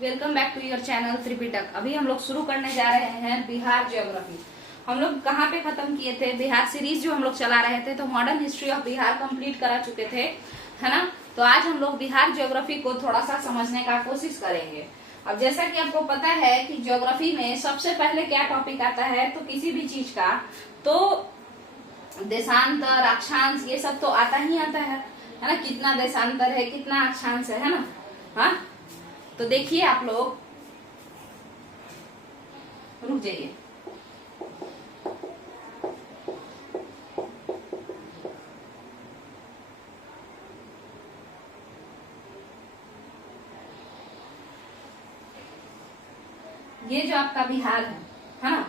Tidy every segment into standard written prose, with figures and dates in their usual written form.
Welcome back to your channel Tripitak. अभी हम लोग शुरू करने जा रहे हैं बिहार ज्योग्राफी। हम लोग कहाँ पे खत्म किए थे? बिहार सीरीज जो हम लोग चला रहे थे, तो modern history of Bihar complete करा चुके थे, है ना। तो आज हम लोग बिहार ज्योग्राफी को थोड़ा सा समझने का कोशिश करेंगे। अब जैसा कि आपको पता है कि ज्योग्राफी में सबसे पहले क्या टॉपिक आता है, तो किसी भी चीज का तो देशांतर, अक्षांश, ये सब तो आता ही आता है ना। कितना देशांतर है, कितना अक्षांश है ना। हाँ, तो देखिए आप लोग, रुक जाइए। ये जो आपका बिहार है ना,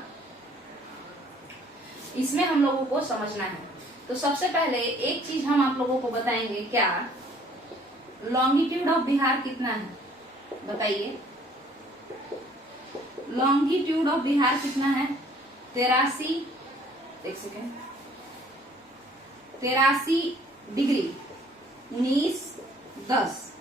इसमें हम लोगों को समझना है। तो सबसे पहले एक चीज हम आप लोगों को बताएंगे, क्या लॉन्गिट्यूड ऑफ बिहार कितना है बताइए। लॉन्गिट्यूड ऑफ बिहार कितना है? 83 डिग्री 19 10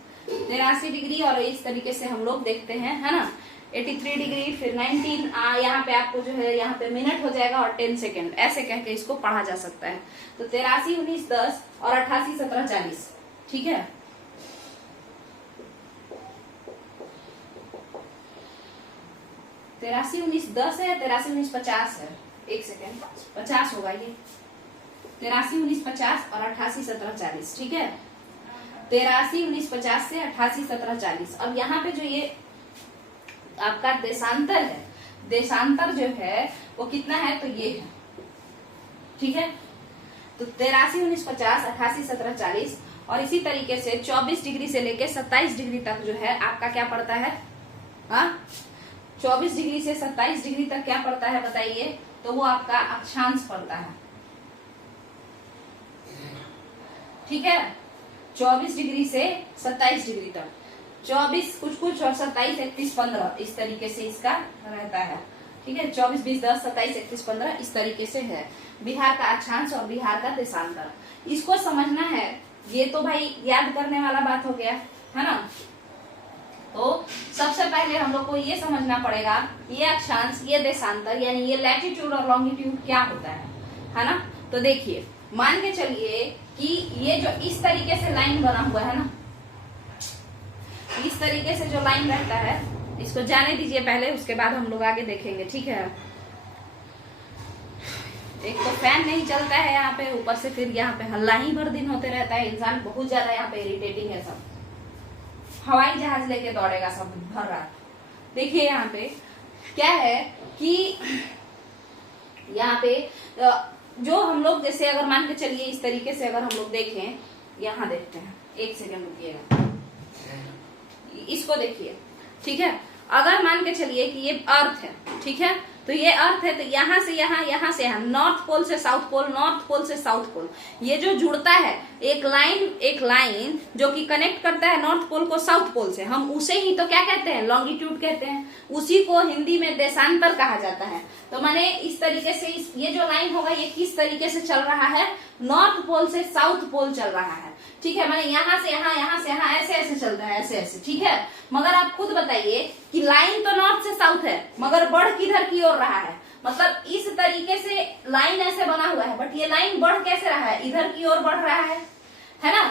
83 डिग्री। और इस तरीके से हम लोग देखते हैं, है ना। 83 डिग्री, फिर 19, यहाँ पे आपको जो है यहाँ पे मिनट हो जाएगा और 10 सेकेंड, ऐसे कह के इसको पढ़ा जा सकता है। तो 83 19 10 और 88 17 40, ठीक है। तेरासी 19 10 है, 83 19 50 है। एक सेकेंड, 50 होगा ये। 83 19 50 और 88 17 40, ठीक है। 83 19 50 से 88 17 40। अब यहाँ पे जो ये आपका देशांतर है, देशांतर जो है वो कितना है, तो ये है, ठीक है। तो 83 19 50 88 17 40। और इसी तरीके से 24 डिग्री से लेके 27 डिग्री तक जो है आपका क्या पड़ता है? हाँ, 24 डिग्री से 27 डिग्री तक क्या पड़ता है बताइए? तो वो आपका अक्षांश पड़ता है, ठीक है। 24 डिग्री से 27 डिग्री तक, 24 कुछ और 27 31 15, इस तरीके से इसका रहता है, ठीक है। 24 20 10 27 31 15, इस तरीके से है बिहार का अक्षांश और बिहार का देशांतर। इसको समझना है। ये तो भाई याद करने वाला बात हो गया, है ना। तो सबसे पहले हम लोग को ये समझना पड़ेगा, ये अक्षांश, ये देशांतर, यानी ये लैटिट्यूड और लॉन्गिट्यूड क्या होता है ना। तो देखिए, मान के चलिए कि ये जो इस तरीके से लाइन बना हुआ है ना, इस तरीके से जो लाइन रहता है, इसको जाने दीजिए पहले, उसके बाद हम लोग आगे देखेंगे, ठीक है। एक तो फैन नहीं चलता है यहाँ पे, ऊपर से फिर यहाँ पे हल्ला ही भर दिन होते रहता है, इंसान बहुत ज्यादा यहाँ पे इरिटेटिंग है। सब हवाई जहाज लेके दौड़ेगा सब भर रात। देखिए यहाँ पे क्या है कि यहाँ पे जो हम लोग, जैसे अगर मान के चलिए इस तरीके से अगर हम लोग देखें, यहाँ देखते हैं, एक सेकंड रुकिएगा, इसको देखिए, ठीक है। अगर मान के चलिए कि ये अर्थ है, ठीक है, तो ये अर्थ है, तो यहाँ से यहाँ, यहाँ से यहाँ, नॉर्थ पोल से साउथ पोल, नॉर्थ पोल से साउथ पोल, ये जो जुड़ता है एक लाइन जो कि कनेक्ट करता है नॉर्थ पोल को साउथ पोल से, हम उसे ही तो क्या कहते हैं? लॉन्गिट्यूड कहते हैं। उसी को हिंदी में देशांतर कहा जाता है। तो माने इस तरीके से ये जो लाइन होगा, ये किस तरीके से चल रहा है? नॉर्थ पोल से साउथ पोल चल रहा है, ठीक है। माने यहाँ से यहाँ, यहाँ से यहाँ, ऐसे ऐसे चलता है, ऐसे ऐसे, ठीक है। मगर आप खुद बताइए कि लाइन तो नॉर्थ से साउथ है, मगर बढ़ किधर की ओर रहा है? मतलब इस तरीके से लाइन ऐसे बना हुआ है, बट ये लाइन बढ़ कैसे रहा है? इधर की ओर बढ़ रहा है ना।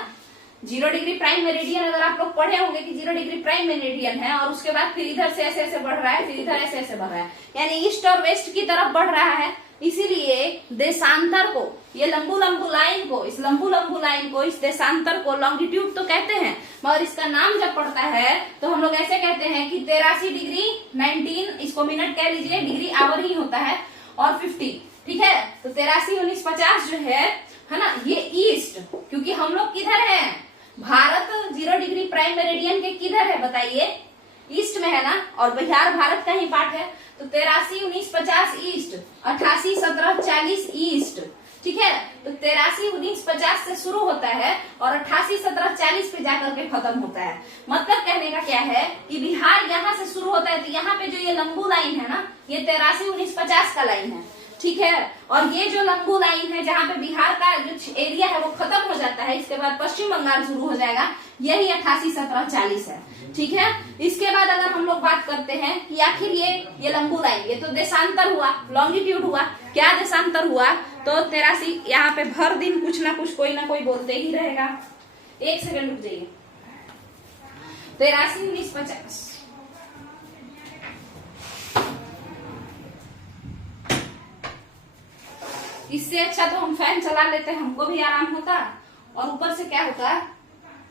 0 डिग्री प्राइम मेरिडियन अगर आप लोग पढ़े होंगे कि 0 डिग्री प्राइम मेरिडियन है, और उसके बाद फिर इधर से ऐसे ऐसे बढ़ रहा है, फिर इधर ऐसे ऐसे बढ़ रहा है, यानी ईस्ट और वेस्ट की तरफ बढ़ रहा है। इसीलिए देशांतर को, ये लंबू लंबू लाइन को, इस लंबू लंबू लाइन को, इस देशांतर को लॉन्गिट्यूड तो कहते हैं, मगर इसका नाम जब पड़ता है तो हम लोग ऐसे कहते हैं कि 83 डिग्री 19, इसको मिनट कह लीजिए, डिग्री आवर ही होता है, और 50, ठीक है। तो 83 19 50 जो है ना, ये ईस्ट, क्योंकि हम लोग किधर हैं? भारत 0 डिग्री प्राइम मेरिडियन के किधर है बताइए? ईस्ट में है ना, और बिहार भारत का ही पार्ट है। तो 83 19 50 ईस्ट, 88 17 40 ईस्ट, ठीक है। तो 83 19 50 से शुरू होता है और 88 17 40 पे जाकर के खत्म होता है। मतलब कहने का क्या है कि बिहार यहाँ से शुरू होता है, तो यहाँ पे जो ये लंबू लाइन है ना, ये 83 19 50 का लाइन है, ठीक है। और ये जो लंबू लाइन है, जहाँ पे बिहार का जो एरिया है वो खत्म हो जाता है, इसके बाद पश्चिम बंगाल शुरू हो जाएगा, यही 88 17 40 है। ठीक है, इसके बाद अगर हम लोग बात करते हैं कि आखिर ये लंबू लाइन, ये तो देशांतर हुआ, लॉन्गिट्यूड हुआ, क्या देशांतर हुआ, तो 83। यहाँ पे भर दिन कुछ ना कुछ कोई ना कोई बोलते ही रहेगा। एक सेकंड रुक जाइए। 83 19 50। इससे अच्छा तो हम फैन चला लेते, हमको भी आराम होता, और ऊपर से क्या होता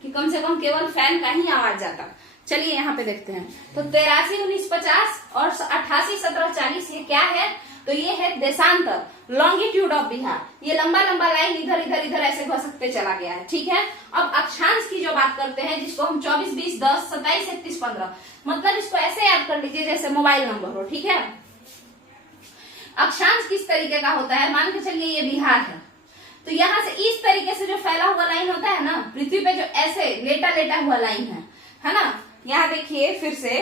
कि कम से कम केवल फैन का ही आवाज जाता। चलिए यहाँ पे देखते हैं। तो 83 19 50 और 88 17 40 ये क्या है, तो ये है देशांतर, लॉन्गिट्यूड ऑफ बिहार। ये लंबा लंबा लाइन इधर इधर इधर ऐसे घसकते चला गया है। ठीक है, अब अक्षांश की जो बात करते हैं, जिसको हम 24 20 10 27 31 15, मतलब इसको ऐसे याद कर लीजिए जैसे मोबाइल नंबर हो। ठीक है, अक्षांश किस तरीके का होता है, मान के चलिए ये बिहार है, तो यहाँ से इस तरीके से जो फैला हुआ लाइन होता है ना, पृथ्वी पे जो ऐसे लेटा लेटा हुआ लाइन है ना। यहाँ देखिए फिर से,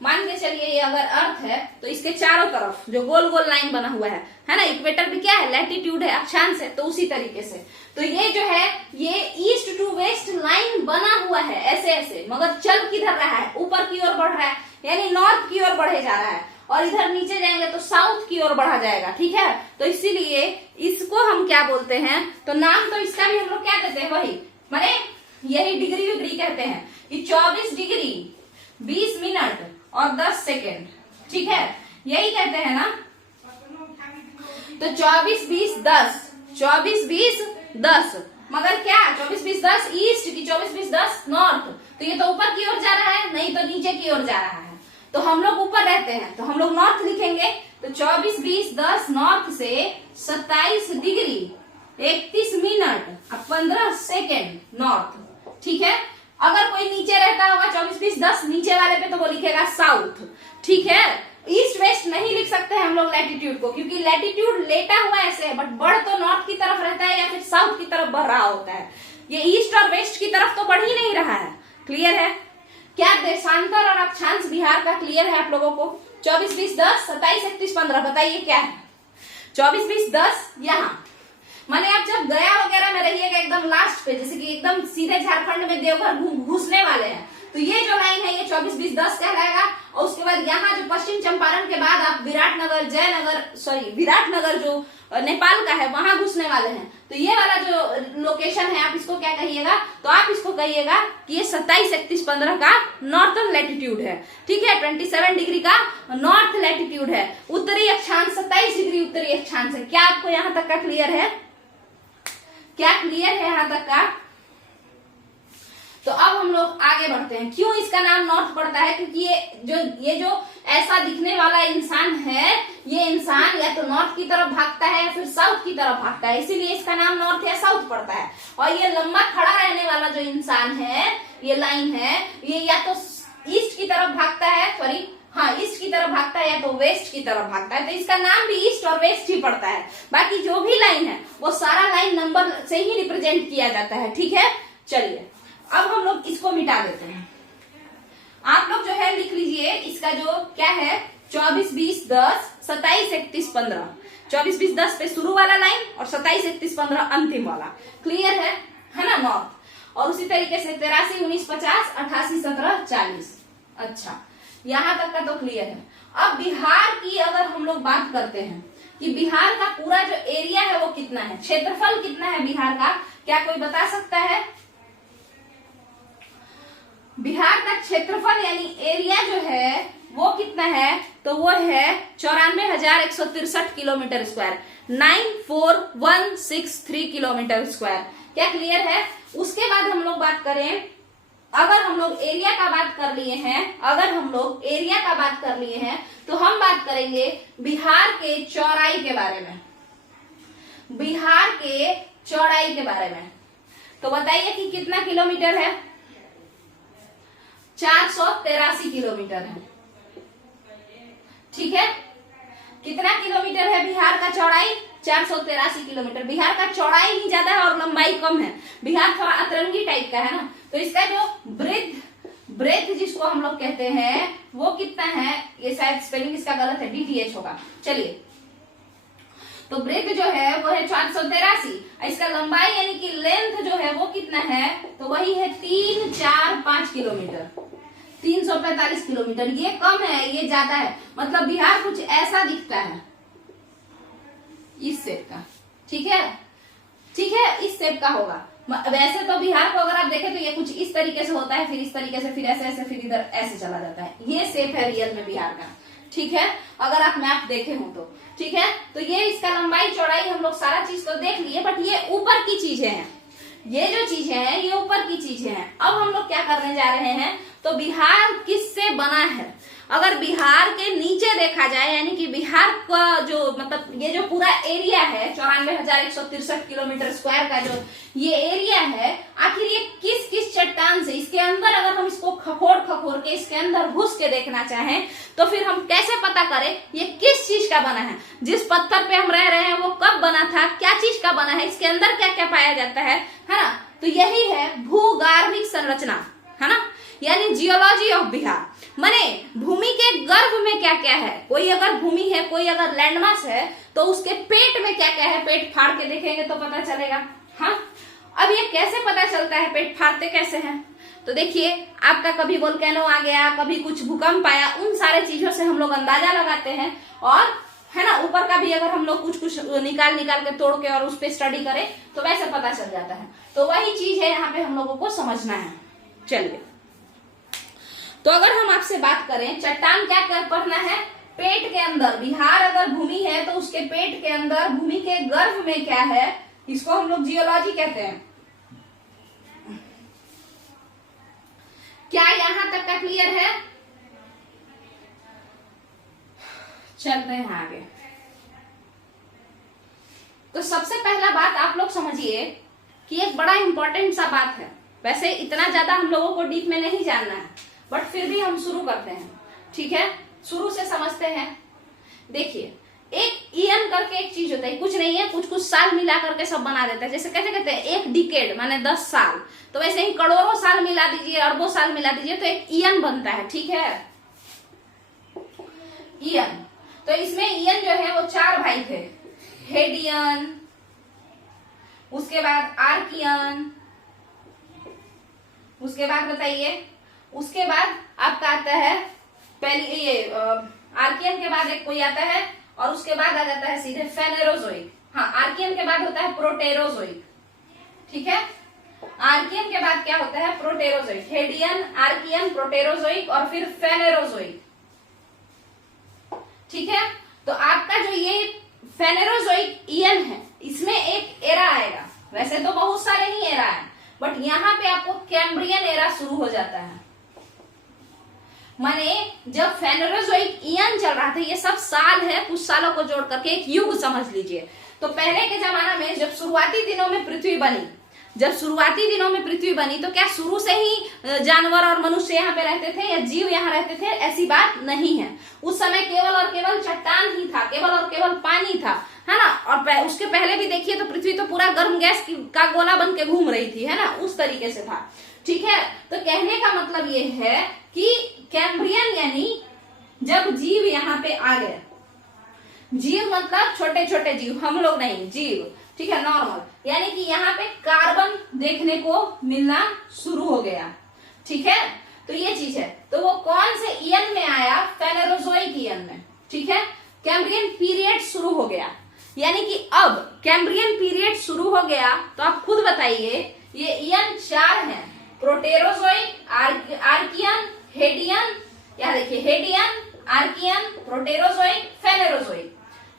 मान के चलिए ये अगर अर्थ है तो इसके चारों तरफ जो गोल गोल लाइन बना हुआ है ना, इक्वेटर भी क्या है, लैटिट्यूड है, अक्षांश है, तो उसी तरीके से तो ये जो है ये ईस्ट टू वेस्ट लाइन बना हुआ है ऐसे ऐसे, मगर चल किधर रहा है, ऊपर की ओर बढ़ रहा है, यानी नॉर्थ की ओर बढ़े जा रहा है, और इधर नीचे जाएंगे तो साउथ की ओर बढ़ा जाएगा। ठीक है, तो इसीलिए इसको हम क्या बोलते हैं, तो नाम तो इसका भी हम लोग क्या कहते हैं, वही माने यही डिग्री विग्री कहते हैं कि 24 डिग्री 20 मिनट और 10 सेकेंड। ठीक है, यही कहते हैं ना। तो 24 20 10, 24 20 10, मगर क्या 24 20 10 ईस्ट की 24 20 10 नॉर्थ, तो ये तो ऊपर की ओर जा रहा है, नहीं तो नीचे की ओर जा रहा है। तो हम लोग ऊपर रहते हैं तो हम लोग नॉर्थ लिखेंगे, तो 24 20 10 नॉर्थ से 27 डिग्री 31 मिनट और 15 सेकेंड नॉर्थ। ठीक है, अगर कोई नीचे रहता होगा 24 20 10 नीचे वाले पे, तो वो लिखेगा साउथ। ठीक है, ईस्ट वेस्ट नहीं लिख सकते हैं हम लोग लैटिट्यूड को, क्योंकि लैटिट्यूड लेटा हुआ ऐसे है, बट बढ़ तो नॉर्थ की तरफ रहता है या फिर साउथ की तरफ बढ़ रहा होता है, ये ईस्ट और वेस्ट की तरफ तो बढ़ ही नहीं रहा है। क्लियर है, क्या देशांतर और अक्षांश बिहार का क्लियर है आप लोगों को। 24 20 10 27 31 15, बताइए क्या है 24 20 10। यहाँ माने आप जब गया वगैरह में रहिएगा एकदम लास्ट पे, जैसे कि एकदम सीधे झारखंड में देवघर घुसने वाले हैं, तो ये जो लाइन है ये 24 20 10 कहलाएगा। और उसके बाद यहाँ जो पश्चिम चंपारण के बाद आप विराटनगर जो नेपाल का है वहां घुसने वाले हैं, तो ये वाला जो लोकेशन है आप इसको क्या कहिएगा, तो आप इसको कहिएगा कि ये 27 31 15 का नॉर्थन लैटिट्यूड है। ठीक है, 27 डिग्री का नॉर्थ लैटिट्यूड है, उत्तरी अक्षांश 27 डिग्री उत्तरी अक्षांश है। क्या आपको यहाँ तक का क्लियर है, क्या क्लियर है यहाँ तक का। तो अब हम लोग आगे बढ़ते हैं। क्यों इसका नाम नॉर्थ पड़ता है, क्योंकि ये जो ऐसा दिखने वाला इंसान है, ये इंसान या तो नॉर्थ की तरफ भागता है या फिर साउथ की तरफ भागता है, इसीलिए इसका नाम नॉर्थ या साउथ पड़ता है। और ये लंबा खड़ा रहने वाला जो इंसान है, ये लाइन है, ये या तो ईस्ट की तरफ भागता है, ईस्ट की तरफ भागता है या तो वेस्ट की तरफ भागता है, तो इसका नाम भी ईस्ट और वेस्ट ही पड़ता है। बाकी जो भी लाइन है वो सारा लाइन नंबर से ही रिप्रेजेंट किया जाता है। ठीक है, चलिए अब हम लोग इसको मिटा देते हैं। आप लोग जो है लिख लीजिए इसका जो क्या है 24 20 10 27 31 15, 24 20 10 पे शुरू वाला लाइन और 27 31 15 अंतिम वाला। क्लियर है ना नॉर्थ। और उसी तरीके से 83 19 50 88 17 40। अच्छा, यहाँ तक का तो क्लियर है। अब बिहार की अगर हम लोग बात करते हैं कि बिहार का पूरा जो एरिया है वो कितना है, क्षेत्रफल कितना है बिहार का, क्या कोई बता सकता है। बिहार का क्षेत्रफल यानी एरिया जो है वो कितना है, तो वो है 94,163 किलोमीटर स्क्वायर, 94,163 किलोमीटर स्क्वायर। क्या क्लियर है। उसके बाद हम लोग बात करें, अगर हम लोग एरिया का बात कर लिए हैं, तो हम बात करेंगे बिहार के चौड़ाई के बारे में, तो बताइए कि कितना किलोमीटर है। 483 किलोमीटर है। ठीक है, कितना किलोमीटर है बिहार का चौड़ाई, 483 किलोमीटर। बिहार का चौड़ाई ही ज्यादा है और लंबाई कम है, बिहार थोड़ा अतरंगी टाइप का है ना, तो इसका जो ब्रेथ जिसको हम लोग कहते हैं वो कितना है, ये शायद स्पेलिंग इसका गलत है, DTH होगा। चलिए, तो ब्रेथ जो है वो है 483, इसका लंबाई यानी कि लेंथ जो है वो कितना है, तो वही है 345 किलोमीटर, 345 किलोमीटर। ये कम है, ये ज्यादा है, मतलब बिहार कुछ ऐसा दिखता है इस शेप का। ठीक है, ठीक है, इस शेप का होगा। वैसे तो बिहार को अगर आप देखें तो ये कुछ इस तरीके से होता है, फिर इस तरीके से, फिर ऐसे ऐसे, फिर इधर ऐसे चला जाता है। ये शेप है रियल में बिहार का। ठीक है, अगर आप मैप देखे हो तो। ठीक है, तो ये इसका लंबाई चौड़ाई हम लोग सारा चीज तो देख लिए, बट ये ऊपर की चीजें हैं, ये जो चीजें हैं ये ऊपर की चीजें हैं। अब हम लोग क्या करने जा रहे हैं, तो बिहार किससे बना है। अगर बिहार के नीचे देखा जाए, यानी कि बिहार का जो मतलब ये जो पूरा एरिया है 94,163 किलोमीटर स्क्वायर का जो ये एरिया है, आखिर ये किस किस चट्टान से, इसके अंदर अगर हम इसको खखोर खखोर के इसके अंदर घुस के देखना चाहें तो फिर हम कैसे पता करें ये किस चीज का बना है। जिस पत्थर पे हम रह रहे हैं वो कब बना था, क्या चीज का बना है, इसके अंदर क्या क्या पाया जाता है ना। तो यही है भूगार्भिक संरचना, है ना, यानी जियोलॉजी ऑफ बिहार। माने भूमि के गर्भ में क्या क्या है, कोई अगर भूमि है, कोई अगर लैंडमास है, तो उसके पेट में क्या क्या है, पेट फाड़ के देखेंगे तो पता चलेगा। हाँ, अब ये कैसे पता चलता है, पेट फाड़ते कैसे हैं, तो देखिए आपका कभी वोल्केनो आ गया, कभी कुछ भूकंप आया, उन सारे चीजों से हम लोग अंदाजा लगाते हैं। और है ना, ऊपर का भी अगर हम लोग कुछ कुछ निकाल के तोड़ के और उस पर स्टडी करें तो वैसे पता चल जाता है। तो वही चीज है यहाँ पे हम लोगों को समझना है। चलिए, तो अगर हम आपसे बात करें चट्टान क्या क्या पढ़ना है, पेट के अंदर, बिहार अगर भूमि है तो उसके पेट के अंदर, भूमि के गर्भ में क्या है, इसको हम लोग जियोलॉजी कहते हैं। क्या यहां तक का क्लियर है? चलते हैं आगे। तो सबसे पहला बात आप लोग समझिए कि एक बड़ा इंपॉर्टेंट सा बात है, वैसे इतना ज्यादा हम लोगों को डीप में नहीं जानना है, बट फिर भी हम शुरू करते हैं। ठीक है, शुरू से समझते हैं। देखिए, एक ईयन करके एक चीज होता है, कुछ नहीं है, कुछ कुछ साल मिला करके सब बना देता है। जैसे कैसे कहते हैं एक डिकेड माने 10 साल, तो वैसे ही करोड़ों साल मिला दीजिए, अरबों साल मिला दीजिए तो एक ईयन बनता है। ठीक है, ईयन। तो इसमें ईयन जो है वो 4 भाई थे, हेडियन, उसके बाद आर्कियन, उसके बाद बताइए, उसके बाद आपका आता है पहले ये आर्कियन के बाद एक कोई आता है, और उसके बाद आ जाता है सीधे फेनेरोजोइक। हाँ, आर्कियन के बाद होता है प्रोटेरोजोइक। ठीक है, आर्कियन के बाद क्या होता है, प्रोटेरोजोइक, हेडियन, आर्कियन, प्रोटेरोजोइक और फिर फेनेरोजोइक। ठीक है, तो आपका जो ये फेनेरोजोइक ईयन है, इसमें एक एरा आएगा। वैसे तो बहुत सारे ही एरा है, बट यहाँ पे आपको कैम्ब्रियन एरा शुरू हो जाता है। माने जब फेनेरोजोइक ईयन चल रहा था, ये सब साल है, कुछ सालों को जोड़ करके एक युग समझ लीजिए। तो पहले के जमाना में जब शुरुआती दिनों में पृथ्वी बनी, तो क्या शुरू से ही जानवर और मनुष्य यहाँ पे रहते थे या जीव यहाँ रहते थे? ऐसी बात नहीं है। उस समय केवल और केवल चट्टान ही था, केवल और केवल पानी था, है ना। और उसके पहले भी देखिए तो पृथ्वी तो पूरा गर्म गैस का गोला बन के घूम रही थी, है ना, उस तरीके से था। ठीक है, तो कहने का मतलब ये है कि कैम्ब्रियन यानी जब जीव यहाँ पे आ गए, जीव मतलब छोटे छोटे जीव, हम लोग नहीं, जीव। ठीक है, नॉर्मल, यानी कि यहाँ पे कार्बन देखने को मिलना शुरू हो गया। ठीक है, तो ये चीज है। तो वो कौन से ईयन में आया? फेनेरोजोइक ईयन में। ठीक है, कैम्ब्रियन पीरियड शुरू हो गया, यानी कि अब कैम्ब्रियन पीरियड शुरू हो गया। तो आप खुद बताइए, ये ईयन 4 हैं, प्रोटेरोजोइक, आर्कियन, हेडियन, यहाँ देखिए हेडियन, आर्कियन, प्रोटेरोजोइक, फेनेरोजोइक,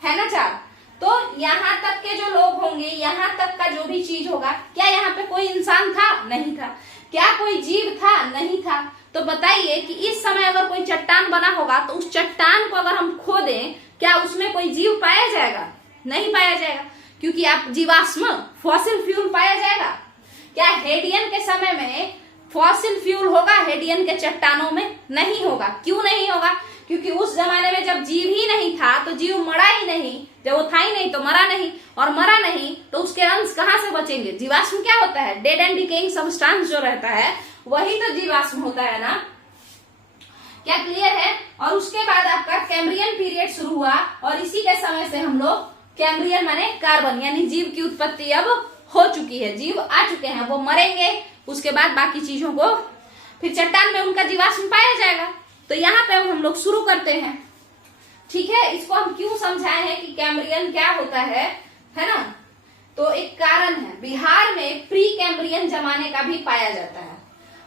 है ना 4। तो यहाँ तक के जो लोग होंगे, यहाँ तक का जो भी चीज होगा, क्या यहाँ पे कोई इंसान था? नहीं था। क्या कोई जीव था? नहीं था। तो बताइए कि इस समय अगर कोई चट्टान बना होगा तो उस चट्टान को अगर हम खोदें, क्या उसमें कोई जीव पाया जाएगा? नहीं पाया जाएगा, क्योंकि आप जीवाश्म फॉसिल फ्यूल पाया जाएगा। क्या हेडियन के समय में फॉसिल फ्यूल होगा? हेडियन के चट्टानों में नहीं होगा। क्यों नहीं होगा? क्योंकि उस जमाने में जब जीव ही नहीं था तो जीव मरा ही नहीं, जब वो था ही नहीं तो मरा नहीं, और मरा नहीं तो उसके अंश कहाँ से बचेंगे? जीवाश्म क्या होता है? डेड एंड डिकेइंग सब्सटेंस जो रहता है वही तो जीवाश्म होता है ना। क्या क्लियर है? और उसके बाद आपका कैम्ब्रियन पीरियड शुरू हुआ, और इसी के समय से हम लोग कैम्ब्रियन माने कार्बन, यानी जीव की उत्पत्ति अब हो चुकी है, जीव आ चुके हैं, वो मरेंगे, उसके बाद बाकी चीजों को फिर चट्टान में उनका जीवाश्म पाया जाएगा। तो यहाँ पे हम लोग शुरू करते हैं, ठीक है। इसको हम क्यों समझाए हैं कि कैम्ब्रियन क्या होता है ना। तो एक कारण है, बिहार में प्री कैम्ब्रियन जमाने का भी पाया जाता है,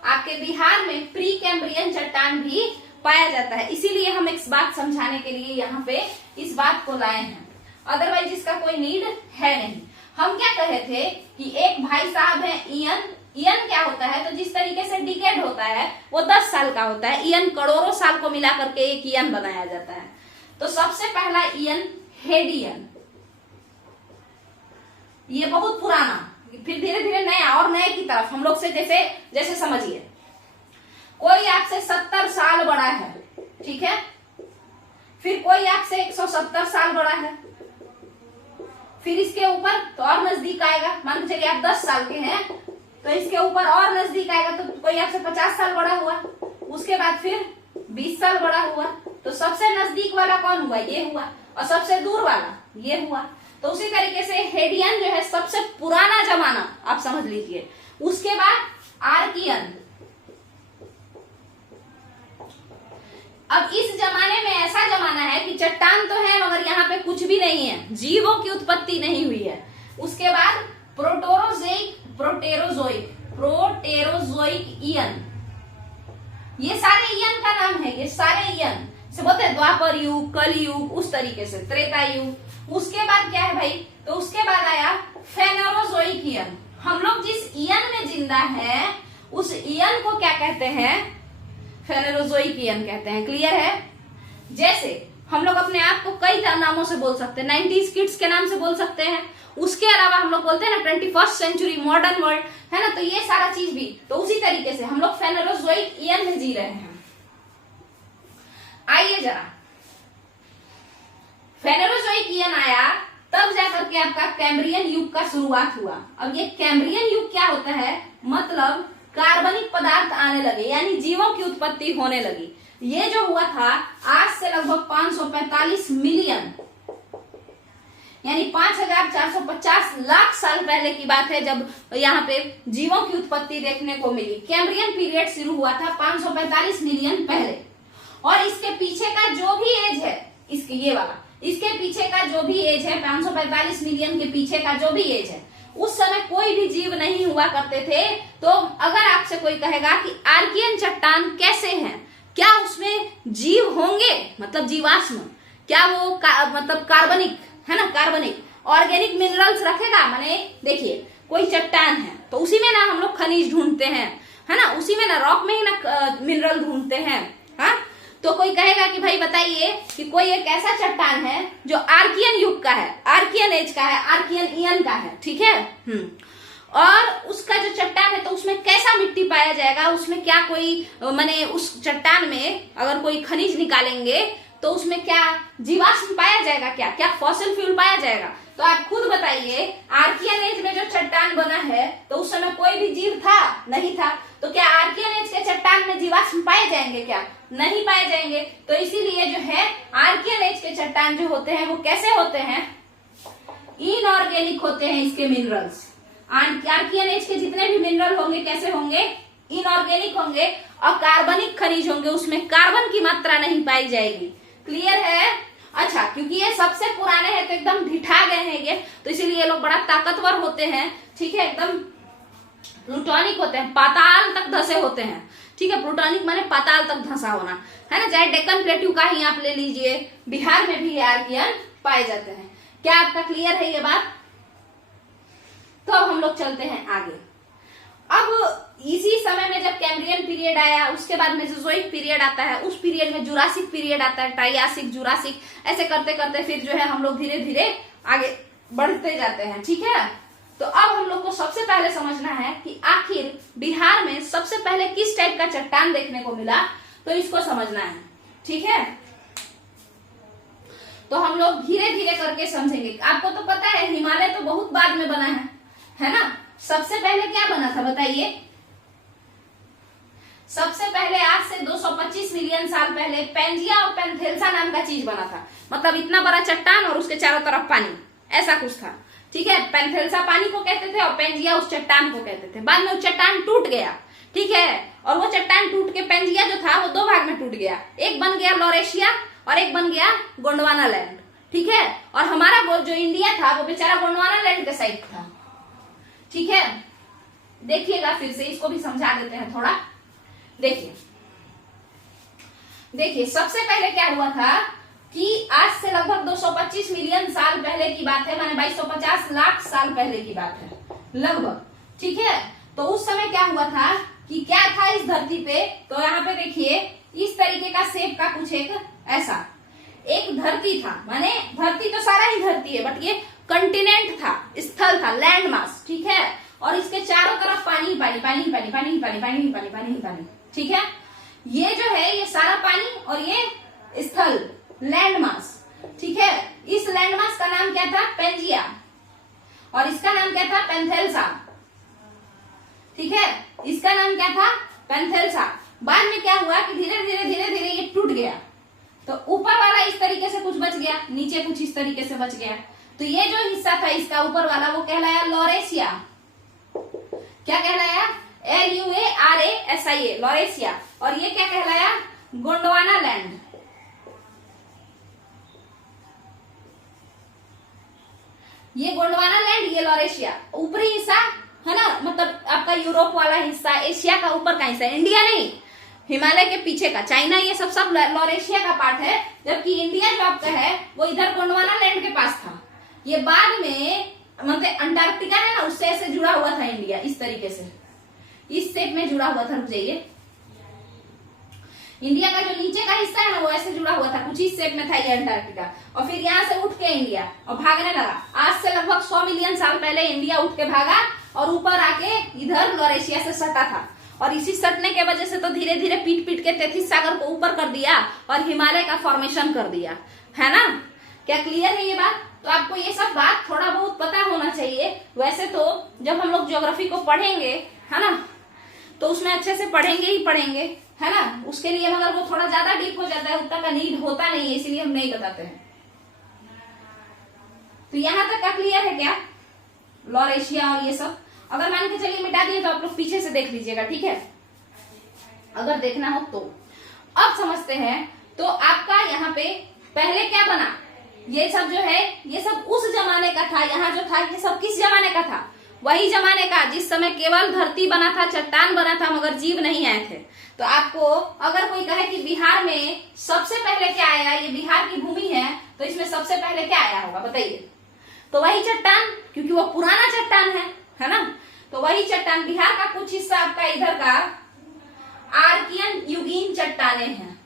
आपके बिहार में प्री कैम्ब्रियन चट्टान भी पाया जाता है, इसीलिए हम इस बात समझाने के लिए यहाँ पे इस बात को लाए हैं, अदरवाइज इसका कोई नीड है नहीं। हम क्या कहे थे कि एक भाई साहब है इयन, इयन क्या होता है, तो जिस तरीके से डिकेड होता है वो 10 साल का होता है, इयन करोड़ों साल को मिला करके एक इयन बनाया जाता है। तो सबसे पहला इयन हेडियन, ये बहुत पुराना, फिर धीरे धीरे नया और नए की तरफ हम लोग से जैसे समझिए कोई आपसे 70 साल बड़ा है, ठीक है, फिर कोई आपसे 170 साल बड़ा है, फिर इसके ऊपर तो और नजदीक आएगा, मान के चलिए आप 10 साल के हैं तो इसके ऊपर और नजदीक आएगा, तो कोई आपसे 50 साल बड़ा हुआ, उसके बाद फिर 20 साल बड़ा हुआ, तो सबसे नजदीक वाला कौन हुआ, ये हुआ, और सबसे दूर वाला ये हुआ। तो उसी तरीके से हेडियन जो है सबसे पुराना जमाना, आप समझ लीजिए। उसके बाद आर्कियन, अब इस जमाने में ऐसा जमाना है कि चट्टान तो है मगर यहाँ पे कुछ भी नहीं है, जीवों की उत्पत्ति नहीं हुई है। उसके बाद प्रोटेरोजोइक, प्रोटेरोजोइक इयन, ये सारे इयन का नाम है, ये सारे इयन से बोलते हैं द्वापर युग, कलयुग, उस तरीके से त्रेता युग। उसके बाद क्या है भाई, तो उसके बाद आया फेनोरोजोइक इयन। हम लोग जिस इयन में जिंदा है उस इयन को क्या कहते हैं, फेनोरोजोइक इयन कहते हैं। क्लियर है। जैसे हम लोग अपने आप को कई नामों से बोल सकते हैं, 90s किड्स के नाम से बोल सकते हैं, उसके अलावा हम लोग बोलते हैं ना 21st सेंचुरी मॉडर्न वर्ल्ड, है ना, तो ये सारा चीज भी, तो उसी तरीके से हम लोग फेनोरोजोइक इयन में जी रहे हैं। आइए जरा, फेनोरोजोइक इयन आया तब जाकर के आपका कैम्ब्रियन युग का शुरुआत हुआ। अब ये कैम्ब्रियन युग क्या होता है, मतलब कार्बनिक पदार्थ आने लगे, यानी जीवों की उत्पत्ति होने लगी। ये जो हुआ था आज से लगभग 545 मिलियन, यानी 5450 लाख साल पहले की बात है, जब यहाँ पे जीवों की उत्पत्ति देखने को मिली। कैम्ब्रियन पीरियड शुरू हुआ था 545 मिलियन पहले, और इसके पीछे का जो भी एज है, इसके ये वाला, इसके पीछे का जो भी एज है, 545 मिलियन के पीछे का जो भी एज है, उस समय कोई भी जीव नहीं हुआ करते थे। तो अगर आपसे कोई कहेगा कि आर्कियन चट्टान कैसे हैं, क्या उसमें जीव होंगे, मतलब जीवाश्म, क्या वो मतलब कार्बनिक है ना, कार्बनिक ऑर्गेनिक मिनरल्स रखेगा। माने देखिए कोई चट्टान है तो उसी में ना हम लोग खनिज ढूंढते हैं, है ना, उसी में ना रॉक में ही ना मिनरल ढूंढते हैं। हाँ, तो कोई कहेगा कि भाई बताइए कि कोई एक ऐसा चट्टान है जो आर्कियन युग का है, आर्कियन एज का है, आर्कियन इयन का है, ठीक है। और उसका जो चट्टान है तो उसमें कैसा मिट्टी पाया जाएगा, उसमें क्या कोई माने उस चट्टान में अगर कोई खनिज निकालेंगे तो उसमें क्या जीवाश्म पाया जाएगा, क्या क्या फॉसिल फ्यूल पाया जाएगा। तो आप खुद बताइए, आर्कियन एज में जो चट्टान बना है तो उस समय कोई भी जीव था, नहीं था, तो क्या आर्कियन एज के चट्टान में जीवाश्म पाए जाएंगे, क्या नहीं पाए जाएंगे। तो इसीलिए जो है आर्कियन एज के चट्टान जो होते हैं वो कैसे होते हैं, इनऑर्गेनिक होते हैं। इसके मिनरल्स, आर्कियन एज के जितने भी मिनरल होंगे कैसे होंगे, इनऑर्गेनिक होंगे, और कार्बनिक खनिज होंगे, उसमें कार्बन की मात्रा नहीं पाई जाएगी। क्लियर है। अच्छा, क्योंकि ये सबसे पुराने हैं तो एकदम ढिठा गए हैं ये, तो इसीलिए ये लोग बड़ा ताकतवर होते हैं, ठीक है, एकदम प्लूटोनिक होते हैं, पाताल तक धसे होते हैं, ठीक है। प्लूटोनिक माने पाताल तक धंसा होना, है ना। चाहे डेक्कन प्लेट्यू का ही आप ले लीजिए, बिहार में भी आर्कियन पाए जाते हैं। क्या आपका क्लियर है ये बात। तो अब हम लोग चलते हैं आगे। अब इसी समय में जब कैम्ब्रियन पीरियड आया, उसके बाद मेसोजोइक पीरियड आता है, उस पीरियड में जुरासिक पीरियड आता है, ट्राइयासिक, जुरासिक, ऐसे करते करते फिर जो है हम लोग धीरे धीरे आगे बढ़ते जाते हैं, ठीक है। तो अब हम लोग को सबसे पहले समझना है कि आखिर बिहार में सबसे पहले किस टाइप का चट्टान देखने को मिला, तो इसको समझना है, ठीक है। तो हम लोग धीरे धीरे करके समझेंगे। आपको तो पता है हिमालय तो बहुत बाद में बना है ना। सबसे पहले क्या बना था बताइए। सबसे पहले आज से 225 मिलियन साल पहले पेंजिया और पेंथेल्सा नाम का चीज बना था, मतलब इतना बड़ा चट्टान और उसके चारों तरफ पानी, ऐसा कुछ था। ठीक है, पेंथेल्सा पानी को कहते थे और पेंजिया उस चट्टान को कहते थे। बाद में वो चट्टान टूट गया, ठीक है, और वो चट्टान टूट के पेंजिया जो था वो दो भाग में टूट गया, एक बन गया लॉरेशिया और एक बन गया गोंडवाना लैंड। ठीक है, और हमारा वो जो इंडिया था वो बेचारा गोंडवाना लैंड के साइड था। ठीक है, देखिएगा फिर से इसको भी समझा देते हैं थोड़ा। देखिए सबसे पहले क्या हुआ था कि आज से लगभग 225 मिलियन साल पहले की बात है, माने 2250 लाख साल पहले की बात है लगभग। ठीक है, तो उस समय क्या हुआ था कि क्या था इस धरती पे, तो यहाँ पे देखिए इस तरीके का शेप का कुछ एक ऐसा एक धरती था, माने धरती तो सारा ही धरती है बट ये कंटिनेंट था, स्थल था, लैंड मास। ठीक है, और इसके चारों तरफ पानी पानी पानी पानी पानी पानी पानी पानी पानी पानी। ठीक है, ये जो है ये सारा पानी और ये स्थल लैंड मास। ठीक है, इस लैंड मास का नाम क्या था, पेंजिया, और इसका नाम क्या था, पेंथेल्सा। ठीक है, इसका नाम क्या था, पेंथेल्सा। बाद में क्या हुआ कि धीरे धीरे धीरे धीरे ये टूट गया, तो ऊपर वाला इस तरीके से कुछ बच गया, नीचे कुछ इस तरीके से बच गया। तो ये जो हिस्सा था इसका ऊपर वाला वो कहलाया लॉरेशिया। क्या कहलाया, LUARASIA, लॉरेशिया। और ये क्या कहलाया, गोंडवाना लैंड। ये गोंडवाना लैंड, ये लॉरेशिया। ऊपरी हिस्सा है ना, मतलब आपका यूरोप वाला हिस्सा, एशिया का ऊपर का हिस्सा, इंडिया नहीं, हिमालय के पीछे का, चाइना, ये सब लॉरेशिया का पार्ट है। जबकि इंडिया जो आपका है वो इधर गोंडवाना लैंड के पास था। ये बाद में मतलब अंटार्कटिका है ना, उससे ऐसे जुड़ा हुआ था इंडिया, इस तरीके से इस शेप में जुड़ा हुआ था। रुक जाइए, इंडिया का जो नीचे का हिस्सा है ना वो ऐसे जुड़ा हुआ था, कुछ इस शेप में था ये अंटार्कटिका। और फिर यहाँ से उठ के इंडिया और भागने लगा। आज से लगभग 100 मिलियन साल पहले इंडिया उठ के भागा और ऊपर आके इधर लॉरेशिया से सटा था। और इसी सटने के वजह से तो धीरे धीरे पीट पीट के 33 सागर को ऊपर कर दिया और हिमालय का फॉर्मेशन कर दिया, है ना। क्या क्लियर है ये बात? तो आपको ये सब बात थोड़ा बहुत पता होना चाहिए। वैसे तो जब हम लोग ज्योग्राफी को पढ़ेंगे, है ना, तो उसमें अच्छे से पढ़ेंगे ही पढ़ेंगे, है ना। उसके लिए मगर वो थोड़ा ज्यादा डीप हो जाता है, उतना का नीड होता नहीं है, इसीलिए हम नहीं बताते हैं। तो यहां तक का क्लियर है क्या, लॉरेशिया और ये सब? अगर मान के चलिए मिटा दिए तो आप लोग पीछे से देख लीजिएगा, ठीक है, अगर देखना हो तो। अब समझते हैं, तो आपका यहाँ पे पहले क्या बना, ये सब जो है ये सब उस जमाने का था। यहाँ जो था ये सब किस जमाने का था? वही जमाने का जिस समय केवल धरती बना था, चट्टान बना था, मगर जीव नहीं आए थे। तो आपको अगर कोई कहे कि बिहार में सबसे पहले क्या आया, ये बिहार की भूमि है, तो इसमें सबसे पहले क्या आया होगा बताइए? तो वही चट्टान, क्योंकि वो पुराना चट्टान है ना। तो वही चट्टान, बिहार का कुछ हिस्सा आपका इधर का आर्कियन युगीन चट्टाने हैं,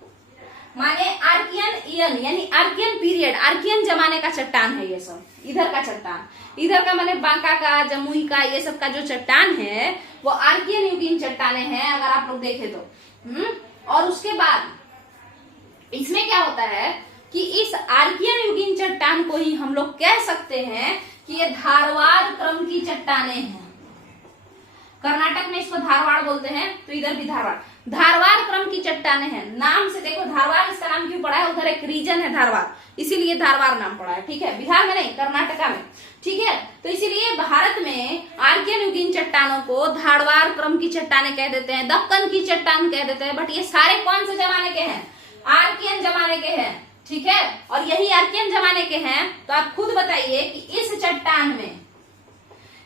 माने आर्कियन ईयन यानी आर्कियन पीरियड, आर्कियन जमाने का चट्टान है ये सब। इधर का चट्टान, इधर का माने बांका का, जमुई का, ये सब का जो चट्टान है वो आर्कियन युगीन चट्टाने हैं, अगर आप लोग देखें तो। और उसके बाद इसमें क्या होता है कि इस आर्कियन युगीन चट्टान को ही हम लोग कह सकते हैं कि ये धारवाड़ क्रम की चट्टाने हैं। कर्नाटक में इसको धारवाड़ बोलते हैं, तो इधर भी धारवाड़ क्रम की चट्टाने हैं। नाम से देखो, धारवाड़ इसका नाम क्यों पड़ा है, उधर एक रीजन है धारवाड़, इसीलिए धारवाड़ नाम पड़ा है, ठीक है। बिहार में नहीं, कर्नाटका में, ठीक है। तो इसीलिए भारत में आर्कियन युगीन चट्टानों को धारवाड़ क्रम की चट्टाने कह देते हैं, दक्कन की चट्टान कह देते हैं। बट ये सारे कौन से जमाने के हैं? आर्कियन जमाने के हैं, ठीक है। और यही आर्कियन जमाने के हैं, तो आप खुद बताइए कि इस चट्टान में,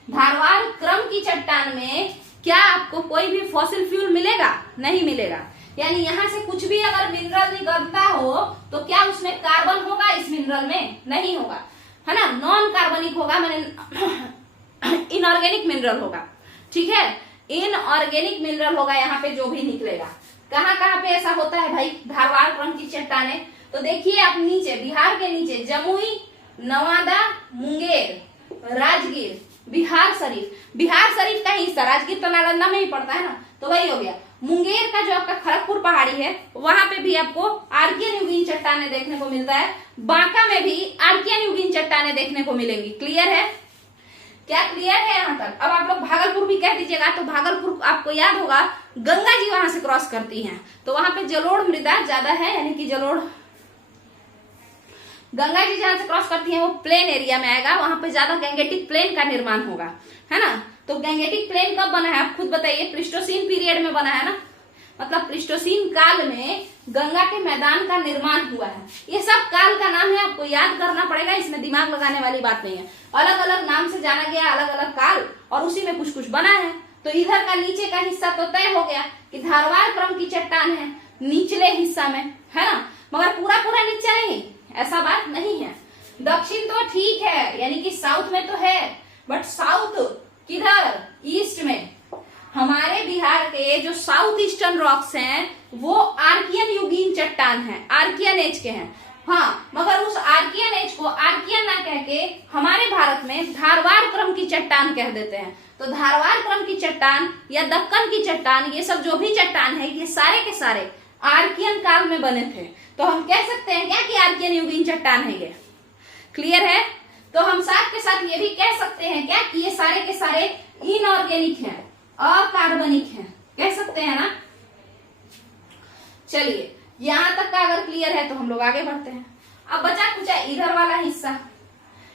धारवाड़ क्रम की चट्टान में, क्या आपको कोई भी फॉसिल फ्यूल मिलेगा? नहीं मिलेगा। यानी यहाँ से कुछ भी अगर मिनरल निकलता हो तो क्या उसमें कार्बन होगा? इस मिनरल में नहीं होगा, है ना। नॉन कार्बनिक होगा, मैंने इनऑर्गेनिक मिनरल होगा, ठीक है। इनऑर्गेनिक मिनरल होगा यहाँ पे जो भी निकलेगा। कहाँ कहाँ पे ऐसा होता है भाई, धारवाड़ क्रम की चट्टाने? तो देखिए आप नीचे, बिहार के नीचे जमुई, नवादा, मुंगेर, राजगीर, बिहार शरीफ का हिस्सा, राजगीर तो नालंदा में ही पड़ता है ना, तो वही हो गया। मुंगेर का जो आपका खड़गपुर पहाड़ी है, वहां पे भी आपको आर्कियन युगीन चट्टाने देखने को मिलता है। बांका में भी आर्कियन युगीन चट्टाने देखने को मिलेंगी। क्लियर है? क्या क्लियर है यहाँ तक? अब आप लोग भागलपुर भी कह दीजिएगा, तो भागलपुर आपको याद होगा गंगा जी वहां से क्रॉस करती हैं, तो वहां पे जलोढ़ मृदा ज्यादा है, यानी कि गंगा जी जहां से क्रॉस करती है वो प्लेन एरिया में आएगा, वहां पे ज्यादा गैंगेटिक प्लेन का निर्माण होगा, है ना। तो गैंगेटिक प्लेन कब बना है आप खुद बताइए? प्लीस्टोसीन पीरियड में बना है ना, मतलब प्लीस्टोसीन काल में गंगा के मैदान का निर्माण हुआ है। ये सब काल का नाम है, आपको याद करना पड़ेगा, इसमें दिमाग लगाने वाली बात नहीं है। अलग अलग नाम से जाना गया, अलग अलग काल, और उसी में कुछ कुछ बना है। तो इधर का नीचे का हिस्सा तो तय हो गया कि धारवार क्रम की चट्टान है निचले हिस्सा में, है ना, मगर पूरा पूरा नीचे नहीं, ऐसा बात नहीं है। दक्षिण तो ठीक है, यानी कि साउथ में तो है, बट साउथ किधर? ईस्ट में। हमारे बिहार के जो साउथ ईस्टर्न रॉक्स हैं वो आर्कियन युगीन चट्टान है, आर्कियन एज के हैं। हाँ, मगर उस आर्कियन एज को आर्कियन ना कह के हमारे भारत में धारवार क्रम की चट्टान कह देते हैं। तो धारवार क्रम की चट्टान या दक्कन की चट्टान, ये सब जो भी चट्टान है ये सारे के सारे आर्कियन काल में बने थे। तो हम कह सकते हैं क्या कि आर्कियन युगीन चट्टान है ये। क्लियर है? तो हम साथ के साथ ये भी कह सकते हैं क्या कि ये सारे के सारे इनऑर्गेनिक हैं, अकार्बनिक हैं, कह सकते हैं ना। चलिए, यहां तक का अगर क्लियर है तो हम लोग आगे बढ़ते हैं। अब बचा कुछ इधर वाला हिस्सा,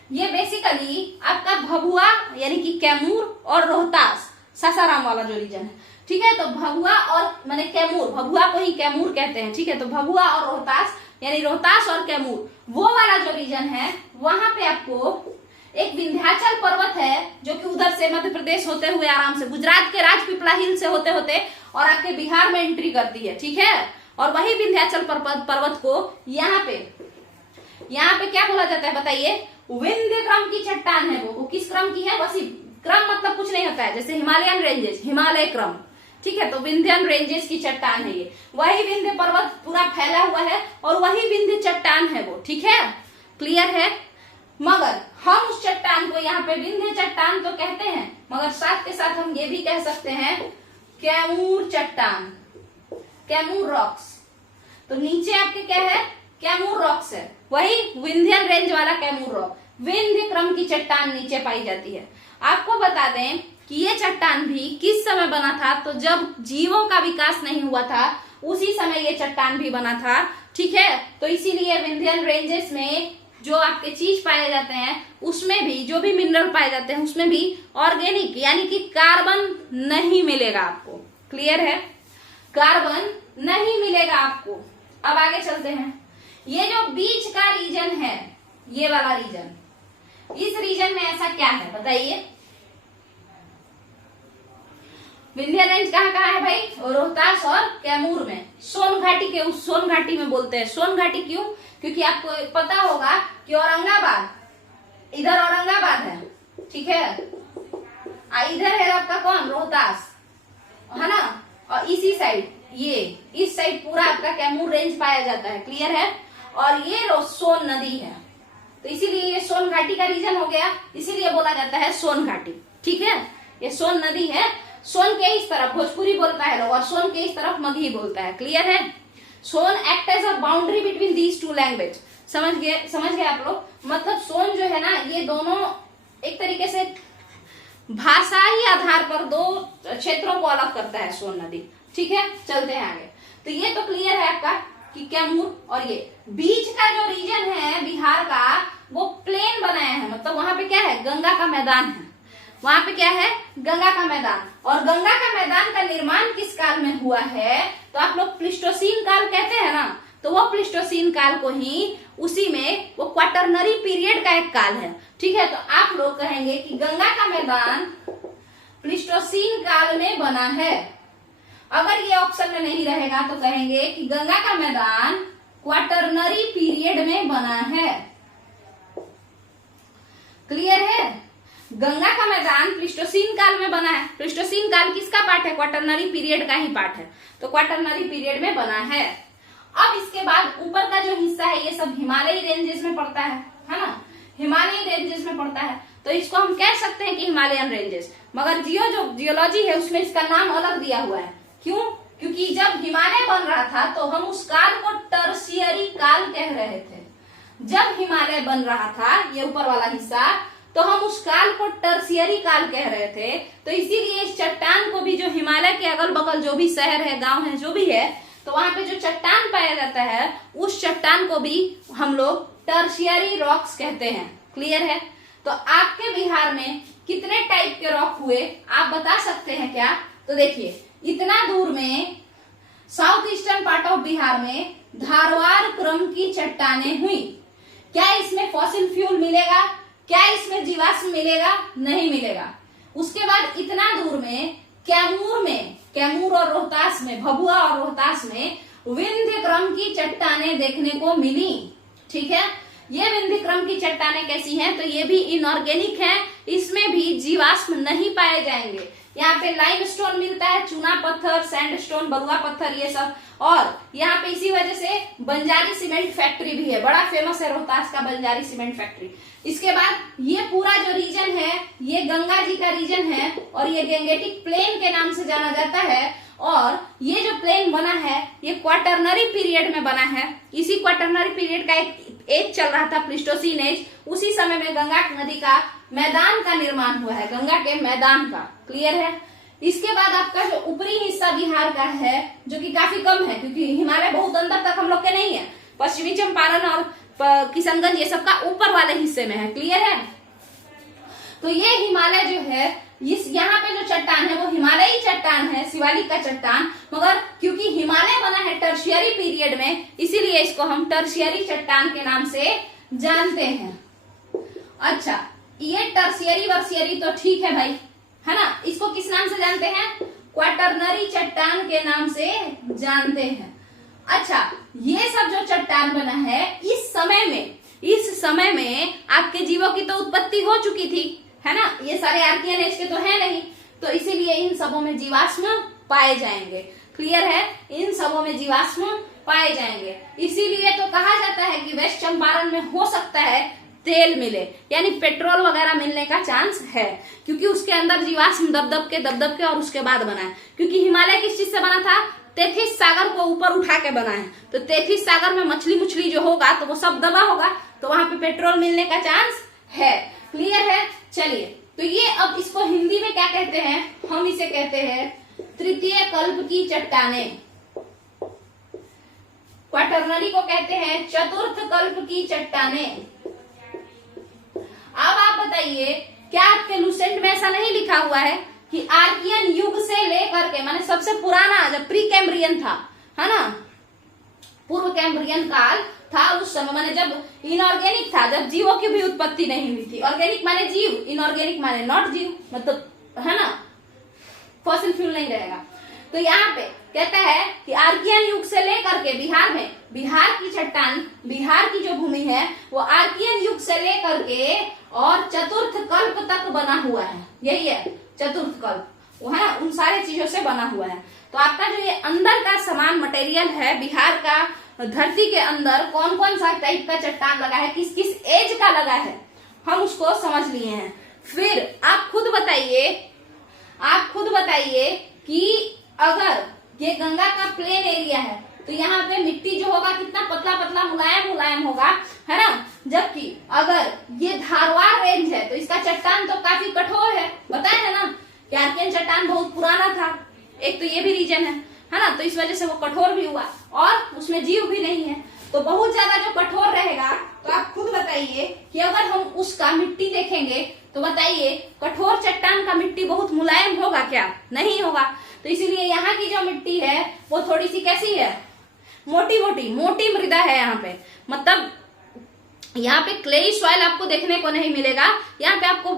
ये बेसिकली आपका भभुआ यानी कि कैमूर और रोहतास सासाराम वाला जो रीजन है, ठीक है। तो भभुआ और माने कैमूर, भभुआ को ही कैमूर कहते हैं, ठीक है। तो भभुआ और रोहतास यानी रोहतास और कैमूर, वो वाला जो रीजन है वहां पे आपको एक विंध्याचल पर्वत है जो कि उधर से मध्य प्रदेश होते हुए आराम से गुजरात के राजपीपला हिल से होते होते और आपके बिहार में एंट्री करती है, ठीक है। और वही विंध्याचल पर्वत को यहाँ पे क्या बोला जाता है बताइए? विंध्य क्रम की चट्टान है वो किस क्रम की है? वसी क्रम मतलब कुछ नहीं होता है, जैसे हिमालयन रेंजेस, हिमालय क्रम, ठीक है। तो विंध्यन रेंजेस की चट्टान है ये, वही विंध्य पर्वत पूरा फैला हुआ है और वही विंध्य चट्टान है वो, ठीक है। क्लियर है? मगर हम उस चट्टान को यहाँ पे विंध्य चट्टान तो कहते हैं, मगर साथ के साथ हम ये भी कह सकते हैं कैमूर चट्टान, कैमूर रॉक्स। तो नीचे आपके क्या है? कैमूर रॉक्स है, वही विंध्यन रेंज वाला कैमूर रॉक, विंध्य क्रम की चट्टान नीचे पाई जाती है। आपको बता दें कि ये चट्टान भी किस समय बना था? तो जब जीवों का विकास नहीं हुआ था उसी समय ये चट्टान भी बना था, ठीक है। तो इसीलिए विंध्यन रेंजेस में जो आपके चीज पाए जाते हैं उसमें भी, जो भी मिनरल पाए जाते हैं उसमें भी ऑर्गेनिक यानी कि कार्बन नहीं मिलेगा आपको। क्लियर है? कार्बन नहीं मिलेगा आपको। अब आगे चलते हैं। ये जो बीच का रीजन है, ये वाला रीजन, इस रीजन में ऐसा क्या है बताइए? विंध्य रेंज कहाँ है भाई? रोहतास और कैमूर में, सोन घाटी के उस सोन घाटी में बोलते हैं। सोन घाटी क्यों? क्योंकि आपको पता होगा कि औरंगाबाद, इधर औरंगाबाद है, ठीक है, इधर है आपका कौन? रोहतास, है ना। और इसी साइड, ये इस साइड पूरा आपका कैमूर रेंज पाया जाता है। क्लियर है? और ये सोन नदी है, तो इसीलिए ये सोन घाटी का रीजन हो गया, इसीलिए बोला जाता है सोन घाटी, ठीक है। ये सोन नदी है, सोन के इस तरफ भोजपुरी बोलता है लोग और सोन के इस तरफ मगही बोलता है। क्लियर है? Son act as a boundary between these two language. समझ गए आप लोग? मतलब सोन जो है ना, ये दोनों एक तरीके से भाषाई आधार पर दो क्षेत्रों को अलग करता है सोन नदी, ठीक है। चलते हैं आगे। तो ये तो क्लियर है आपका कि कैमूर, और ये बीच का जो रीजन है बिहार का वो प्लेन बनाया है, मतलब वहां पे क्या है? गंगा का मैदान है। वहां पे क्या है? गंगा का मैदान। और गंगा का मैदान का निर्माण किस काल में हुआ है? तो आप लोग प्लीस्टोसीन काल कहते हैं ना, तो वो प्लीस्टोसीन काल को ही, उसी में वो क्वाटरनरी पीरियड का एक काल है, ठीक है। तो आप लोग कहेंगे कि गंगा का मैदान प्लीस्टोसीन काल में बना है। अगर ये ऑप्शन में नहीं रहेगा तो कहेंगे कि गंगा का मैदान क्वाटरनरी पीरियड में बना है। क्लियर है? गंगा का मैदान प्लीस्टोसीन काल में बना है। प्लीस्टोसीन काल किसका पार्ट है? क्वाटरनरी पीरियड का ही पार्ट है, तो क्वाटरनरी पीरियड में बना है। अब इसके बाद ऊपर का जो हिस्सा है ये सब हिमालयी रेंजेस में पड़ता है ना, हिमालयी रेंजेस में पड़ता है, तो इसको हम कह सकते हैं कि हिमालयन रेंजेस। मगर जो जियोलॉजी है उसमें इसका नाम अलग दिया हुआ है। क्यों? क्योंकि जब हिमालय बन रहा था तो हम उस काल को टर्शियरी काल कह रहे थे। जब हिमालय बन रहा था, ये ऊपर वाला हिस्सा, तो हम उस काल को टर्शियरी काल कह रहे थे। तो इसीलिए इस चट्टान को भी, जो हिमालय के अगल बगल जो भी शहर है, गांव है, जो भी है, तो वहां पे जो चट्टान पाया जाता है उस चट्टान को भी हम लोग टर्शियरी रॉक्स कहते हैं। क्लियर है? तो आपके बिहार में कितने टाइप के रॉक हुए आप बता सकते हैं क्या? तो देखिए, इतना दूर में south eastern part of Bihar में धारवाड़ क्रम की चट्टानें हुई। क्या इसमें फॉसिल फ्यूल मिलेगा? क्या इसमें जीवाश्म मिलेगा? नहीं मिलेगा। उसके बाद इतना दूर में कैमूर और रोहतास में, भभुआ और रोहतास में विंध्य क्रम की चट्टानें देखने को मिली। ठीक है, ये विंध्य क्रम की चट्टानें कैसी हैं? तो ये भी इनऑर्गेनिक हैं, इसमें भी जीवाश्म नहीं पाए जाएंगे। यहाँ पे लाइमस्टोन मिलता है, चूना पत्थर, सैंडस्टोन, बलुआ पत्थर, ये सब। और यहाँ पे इसी वजह से बंजारी सीमेंट फैक्ट्री भी है, बड़ा फेमस है रोहतास का बंजारी सीमेंट फैक्ट्री। इसके बाद ये पूरा जो रीजन है ये गंगा जी का रीजन है और ये गंगेटिक प्लेन के नाम से जाना जाता है। और ये जो प्लेन बना है ये क्वाटरनरी पीरियड में बना है। इसी क्वाटरनरी पीरियड का एक एज चल रहा था, प्लिस्टोसीन एज। उसी समय में गंगा नदी का मैदान का निर्माण हुआ है, गंगा के मैदान का। क्लियर है? इसके बाद आपका जो ऊपरी हिस्सा बिहार का है जो कि काफी कम है क्योंकि हिमालय बहुत अंदर तक हम लोग के नहीं है, पश्चिमी चंपारण और किशनगंज ये सब का ऊपर वाले हिस्से में है। क्लियर है? तो ये हिमालय जो है, इस यहाँ पे जो चट्टान है वो हिमालयी चट्टान है, शिवालिक का चट्टान। मगर क्योंकि हिमालय बना है टर्शियरी पीरियड में, इसीलिए इसको हम टर्शियरी चट्टान के नाम से जानते हैं। अच्छा, ये टर्शियरी वर्शियरी तो ठीक है भाई, है ना? इसको किस नाम से जानते हैं? क्वाटरनरी चट्टान के नाम से जानते हैं। अच्छा, ये सब जो चट्टान बना है इस समय में आपके जीवों की तो उत्पत्ति हो चुकी थी, है ना? ये सारे आर्कियन एज के तो है नहीं, तो इसीलिए इन सबों में जीवाश्म पाए जाएंगे। क्लियर है? इन सबों में जीवाश्म पाए जाएंगे। इसीलिए तो कहा जाता है कि वेस्ट चंपारण में हो सकता है तेल मिले, यानी पेट्रोल वगैरह मिलने का चांस है, क्योंकि उसके अंदर जीवाश्म दब दब के और उसके बाद बना है। क्योंकि हिमालय किस चीज से बना था? तेथिस सागर को ऊपर उठा के बना है, तो तेथिस सागर में मछली जो होगा तो वो सब दबा होगा, तो वहां पे पेट्रोल मिलने का चांस है। क्लियर है? चलिए, तो ये अब इसको हिंदी में क्या कहते हैं? हम इसे कहते हैं तृतीय कल्प की चट्टानें। क्वाटरनरी को कहते हैं चतुर्थ कल्प की चट्टानें। अब आप बताइए, क्या आपके लुसेंट में ऐसा नहीं लिखा हुआ है कि आर्कियन युग से लेकर के, माने सबसे पुराना जब प्री कैम्ब्रियन था, है ना, पूर्व कैम्ब्रियन काल था उस समय, माने जब इनऑर्गेनिक था, जब जीवों की भी उत्पत्ति नहीं हुई थी। ऑर्गेनिक माने जीव, इनऑर्गेनिक माने नॉट जीव, मतलब, है ना, फॉसिल फ्यूल नहीं रहेगा। तो यहाँ पे कहता है कि आर्कियन युग से लेकर के बिहार की चट्टान, बिहार की जो भूमि है वो आर्कियन युग से लेकर के और चतुर्थ कल्प तक बना हुआ है। यही है चतुर्थ कल्प, वो है ना, उन सारे चीजों से बना हुआ है। तो आपका जो ये अंदर का समान मटेरियल है बिहार का, धरती के अंदर कौन कौन सा टाइप का चट्टान लगा है, किस किस एज का लगा है, हम उसको समझ लिए हैं। फिर आप खुद बताइए कि अगर ये गंगा का प्लेन एरिया है तो यहाँ पे मिट्टी जो होगा कितना पतला पतला मुलायम होगा, है ना? जबकि अगर ये धारवाड़ रेंज है तो इसका चट्टान तो काफी कठोर है। बताया है ना कि आर्कियन चट्टान बहुत पुराना था, एक तो ये भी रीजन है ना, तो इस वजह से वो कठोर भी हुआ और उसमें जीव भी नहीं है, तो बहुत ज्यादा जो कठोर रहेगा। तो आप खुद बताइए कि अगर हम उसका मिट्टी देखेंगे तो बताइए कठोर चट्टान का मिट्टी बहुत मुलायम होगा क्या? नहीं होगा। तो इसीलिए यहाँ की जो मिट्टी है वो थोड़ी सी कैसी है? मोटी मृदा है यहाँ पे, मतलब यहाँ पे क्लेई सॉइल आपको देखने को नहीं मिलेगा। यहाँ पे आपको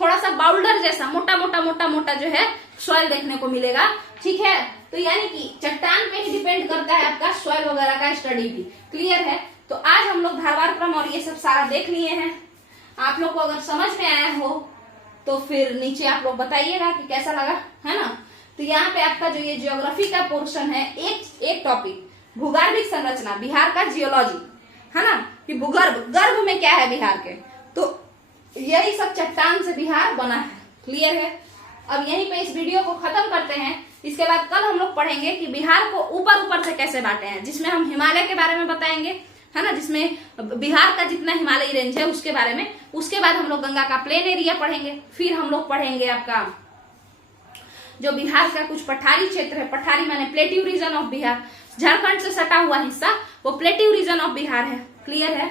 थोड़ा सा बाउल्डर जैसा मोटा जो है सॉइल देखने को मिलेगा। ठीक है, तो यानी कि चट्टान पे ही डिपेंड करता है आपका सॉइल वगैरह का स्टडी भी। क्लियर है? तो आज हम लोग धारवाड़ क्रम और ये सब सारा देख लिए हैं। आप लोग को अगर समझ में आया हो तो फिर नीचे आप लोग बताइएगा कि कैसा लगा, है ना? तो यहाँ पे आपका जो ये ज्योग्राफी का पोर्शन है, एक टॉपिक भूगर्भिक संरचना, बिहार का जियोलॉजी, है ना, कि गर्भ में क्या है बिहार के, तो यही सब चट्टान से बिहार बना है। क्लियर है? अब यहीं पे इस वीडियो को खत्म करते हैं। इसके बाद कल हम लोग पढ़ेंगे कि बिहार को ऊपर से कैसे बांटे हैं, जिसमें हम हिमालय के बारे में बताएंगे, है ना, जिसमें बिहार का जितना हिमालयी रेंज है उसके बारे में। उसके बाद हम लोग गंगा का प्लेन एरिया पढ़ेंगे। फिर हम लोग पढ़ेंगे आपका जो बिहार का कुछ पठारी क्षेत्र है, पठारी माने plateau region of Bihar, Jharkhand से सटा हुआ हिस्सा वो प्लेट्यू रीजन ऑफ बिहार है। क्लियर है?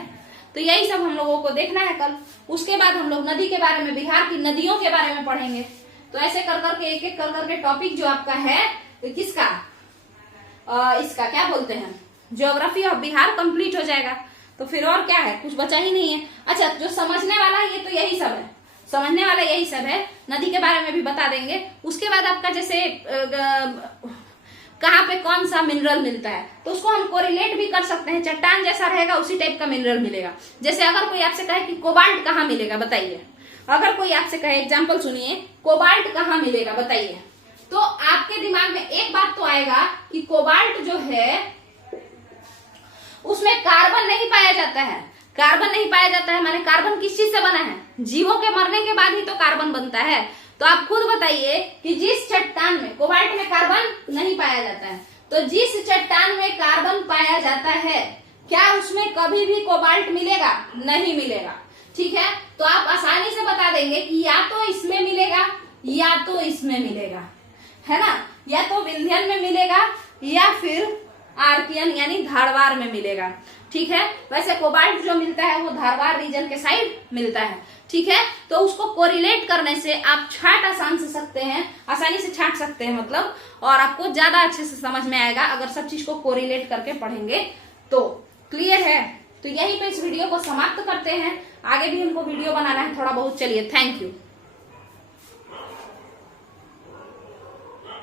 तो यही सब हम लोगों को देखना है कल। उसके बाद हम लोग नदी के बारे में, बिहार की नदियों के बारे में पढ़ेंगे। तो ऐसे कर करके एक एक कर करके टॉपिक जो आपका है किसका, इसका क्या बोलते हैं, ज्योग्राफी ऑफ बिहार कंप्लीट हो जाएगा। तो फिर और क्या है, कुछ बचा ही नहीं है। अच्छा, जो समझने वाला है ये तो यही सब है, समझने वाला यही सब है। नदी के बारे में भी बता देंगे। उसके बाद आपका जैसे कहाँ पे कौन सा मिनरल मिलता है तो उसको हम कोरिलेट भी कर सकते हैं। चट्टान जैसा रहेगा उसी टाइप का मिनरल मिलेगा। जैसे अगर कोई आपसे कहे कि कोबाल्ट कहाँ मिलेगा बताइए, अगर कोई आपसे कहे, एग्जाम्पल सुनिए, कोबाल्ट कहाँ मिलेगा बताइए, तो आपके दिमाग में एक बात तो आएगा कि कोबाल्ट जो है उसमें कार्बन नहीं पाया जाता है। कार्बन नहीं पाया जाता है माने कार्बन किस चीज से बना है, जीवों के मरने के बाद ही तो कार्बन बनता है। तो आप खुद बताइए कि जिस चट्टान में, कोबाल्ट में कार्बन नहीं पाया जाता है, तो जिस चट्टान में कार्बन पाया जाता है क्या उसमें कभी भी कोबाल्ट मिलेगा? नहीं मिलेगा। ठीक है, तो आप आसानी से बता देंगे कि या तो इसमें मिलेगा या तो इसमें मिलेगा, है ना, या तो विंध्यन में मिलेगा या फिर आर्कियन यानी धारवाड़ में मिलेगा। ठीक है, वैसे कोबाल्ट जो मिलता है वो धारवाड़ रीजन के साइड मिलता है। ठीक है, तो उसको कोरिलेट करने से आप छाट आसानी से छाट सकते हैं मतलब, और आपको ज्यादा अच्छे से समझ में आएगा अगर सब चीज को कोरिलेट करके पढ़ेंगे तो। क्लियर है? तो यही पे इस वीडियो को समाप्त करते हैं। आगे भी हमको वीडियो बनाना है थोड़ा बहुत। चलिए, थैंक यू।